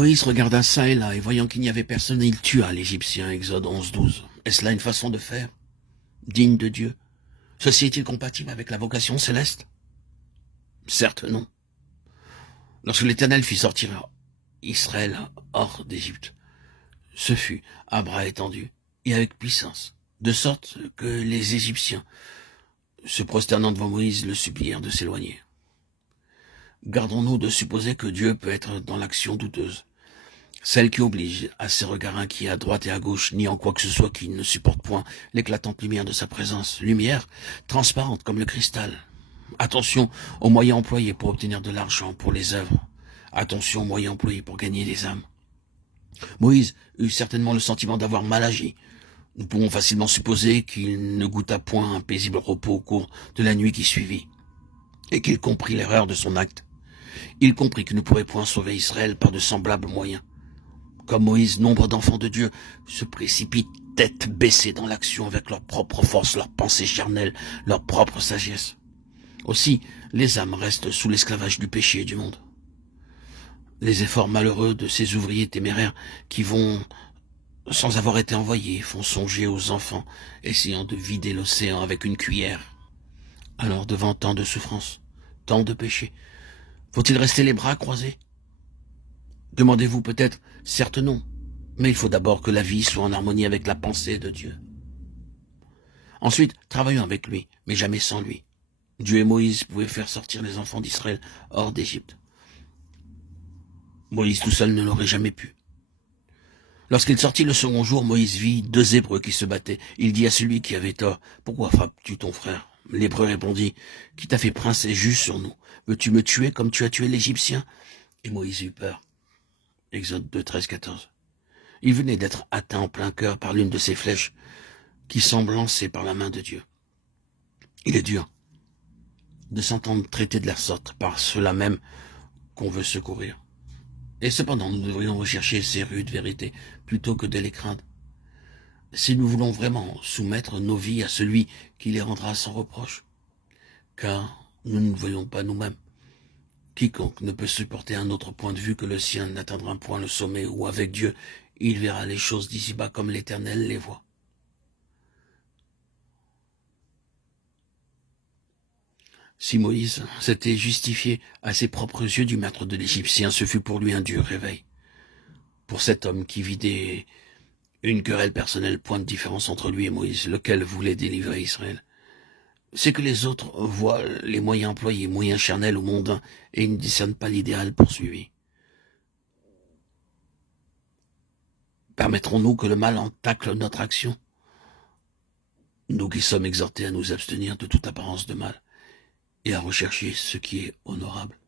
Moïse regarda çà et là, et voyant qu'il n'y avait personne, il tua l'Égyptien, Exode 11-12. Est-ce là une façon de faire digne de Dieu? Ceci est-il compatible avec la vocation céleste? Certes non. Lorsque l'Éternel fit sortir Israël hors d'Égypte, ce fut à bras étendus et avec puissance, de sorte que les Égyptiens, se prosternant devant Moïse, le supplièrent de s'éloigner. Gardons-nous de supposer que Dieu peut être dans l'action douteuse, celle qui oblige à ses regards inquiets à droite et à gauche, ni en quoi que ce soit qui ne supporte point l'éclatante lumière de sa présence, lumière transparente comme le cristal. Attention aux moyens employés pour obtenir de l'argent pour les œuvres. Attention aux moyens employés pour gagner des âmes. Moïse eut certainement le sentiment d'avoir mal agi. Nous pouvons facilement supposer qu'il ne goûta point un paisible repos au cours de la nuit qui suivit, et qu'il comprit l'erreur de son acte. Il comprit qu'il ne pourrait point sauver Israël par de semblables moyens. Comme Moïse, nombre d'enfants de Dieu se précipitent tête baissée dans l'action avec leur propre force, leur pensée charnelle, leur propre sagesse. Aussi, les âmes restent sous l'esclavage du péché et du monde. Les efforts malheureux de ces ouvriers téméraires qui vont, sans avoir été envoyés, font songer aux enfants essayant de vider l'océan avec une cuillère. Alors, devant tant de souffrances, tant de péchés, faut-il rester les bras croisés? Demandez-vous peut-être, certes non, mais il faut d'abord que la vie soit en harmonie avec la pensée de Dieu. Ensuite, travaillons avec lui, mais jamais sans lui. Dieu et Moïse pouvaient faire sortir les enfants d'Israël hors d'Égypte. Moïse tout seul ne l'aurait jamais pu. Lorsqu'il sortit le second jour, Moïse vit 2 Hébreux qui se battaient. Il dit à celui qui avait tort, « Pourquoi frappes-tu ton frère ?» L'Hébreu répondit, « Qui t'a fait prince et juge sur nous? Veux-tu me tuer comme tu as tué l'Égyptien ?» Et Moïse eut peur. Exode 2, 13, 14. Il venait d'être atteint en plein cœur par l'une de ces flèches qui semble lancée par la main de Dieu. Il est dur de s'entendre traiter de la sorte par ceux-là même qu'on veut secourir. Et cependant, nous devrions rechercher ces rudes vérités plutôt que de les craindre. Si nous voulons vraiment soumettre nos vies à celui qui les rendra sans reproche, car nous ne voyons pas nous-mêmes. Quiconque ne peut supporter un autre point de vue que le sien n'atteindra point le sommet où, avec Dieu, il verra les choses d'ici-bas comme l'Éternel les voit. Si Moïse s'était justifié à ses propres yeux du maître de l'Égyptien, ce fut pour lui un dur réveil. Pour cet homme qui vidait une querelle personnelle, point de différence entre lui et Moïse, lequel voulait délivrer Israël. C'est que les autres voient les moyens employés, moyens charnels ou mondains, et ils ne discernent pas l'idéal poursuivi. Permettrons-nous que le mal entacle notre action? Nous qui sommes exhortés à nous abstenir de toute apparence de mal, et à rechercher ce qui est honorable.